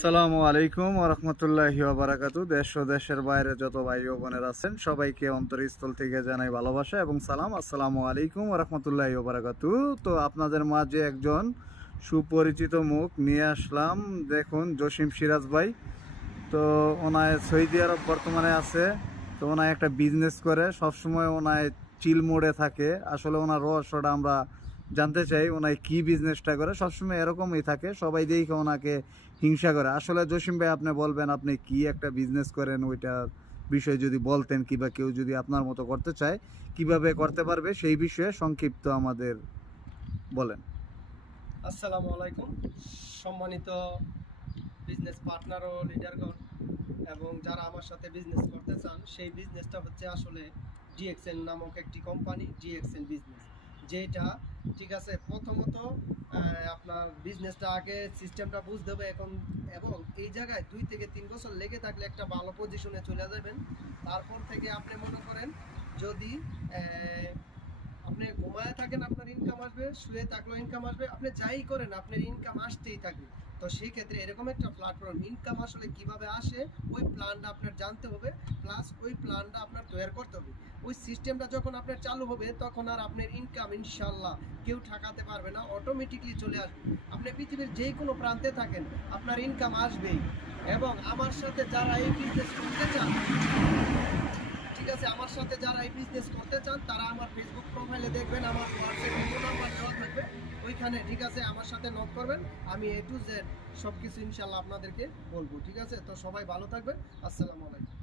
আসসালামু আলাইকুম ওয়া রাহমাতুল্লাহি ওয়া বারাকাতুহু। দেশ ও দেশের বাইরে যত ভাই ও বোনেরা আছেন সবাইকে অন্তরস্থল থেকে জানাই ভালোবাসা এবং সালাম। আসসালামু আলাইকুম ওয়া রাহমাতুল্লাহি ওয়া বারাকাতুহু। তো আপনাদের মাঝে একজন সুপরিচিত মুখ নিয়ে আসলাম। দেখুন, জসিম সিরাজ ভাই। তো ওনায় সৌদি আরব বর্তমানে আছে। তো ওনায় একটা বিজনেস করে, সবসময় ওনায় চিল মোডে থাকে। আসলে ওনার রহস্যটা আমরা জানতে চাই, ওনায় কি বিজনেসটা করে। সবসময় এরকমই থাকে, সবাই দেখে ওনাকে হিংসা করে। আসলে জসিম ভাই, আপনি বলবেন আপনি কি একটা বিজনেস করেন, ওইটার বিষয়ে যদি বলতেন, কিংবা কেউ যদি আপনার মতো করতে চায় কিভাবে করতে পারবে, সেই বিষয়ে সংক্ষিপ্ত আমাদের বলেন। আসসালামু আলাইকুম, সম্মানিত বিজনেস পার্টনার ও লিডারগণ এবং যারা আমার সাথে বিজনেস করতে চান। সেই বিজনেসটা হচ্ছে আসলে ডিএক্সএন নামক একটি কোম্পানি, ডিএক্সএন বিজনেস, যেটা ঠিক আছে। প্রথমত আপনার বিজনেসটা আগে সিস্টেমটা বুঝতে হবে এবং এই জায়গায় 2 থেকে 3 বছর লেগে থাকলে একটা ভালো পজিশনে চলে যাবেন। তারপর থেকে আপনি মনে করেন, যদি আপনি ঘুমায় থাকেন আপনার ইনকাম আসবে, শুয়ে থাকলেও ইনকাম আসবে, আপনি যাই করেন আপনার ইনকাম আসতেই থাকবে। তো সেই ক্ষেত্রে এরকম একটা প্ল্যাটফর্ম, ইনকাম আসলে কিভাবে আসে ওই প্ল্যানটা আপনার জানতে হবে, প্লাস ওই প্ল্যানটা আপনার তৈরি করতে হবে। ওই সিস্টেমটা যখন আপনার চালু হবে, তখন আর আপনার ইনকাম ইনশাল্লাহ কেউ ঠেকাতে পারবে না, অটোমেটিকলি চলে আসবে। আপনি পৃথিবীর যে কোনো প্রান্তে থাকেন, আপনার ইনকাম আসবেই। এবং আমার সাথে যারা এই বিজনেস করতে চান, ঠিক আছে, আমার সাথে যারা এই বিজনেস করতে চান, তারা আমার ফেসবুক প্রোফাইলে দেখবেন, আমার হোয়াটসঅ্যাপে ফোন নাম্বার দেওয়া থাকবে ওইখানে। ঠিক আছে, আমার সাথে নক করবেন, আমি A to Z সব কিছু ইনশাল্লাহ আপনাদেরকে বলবো। ঠিক আছে, তো সবাই ভালো থাকবেন। আসসালামু আলাইকুম।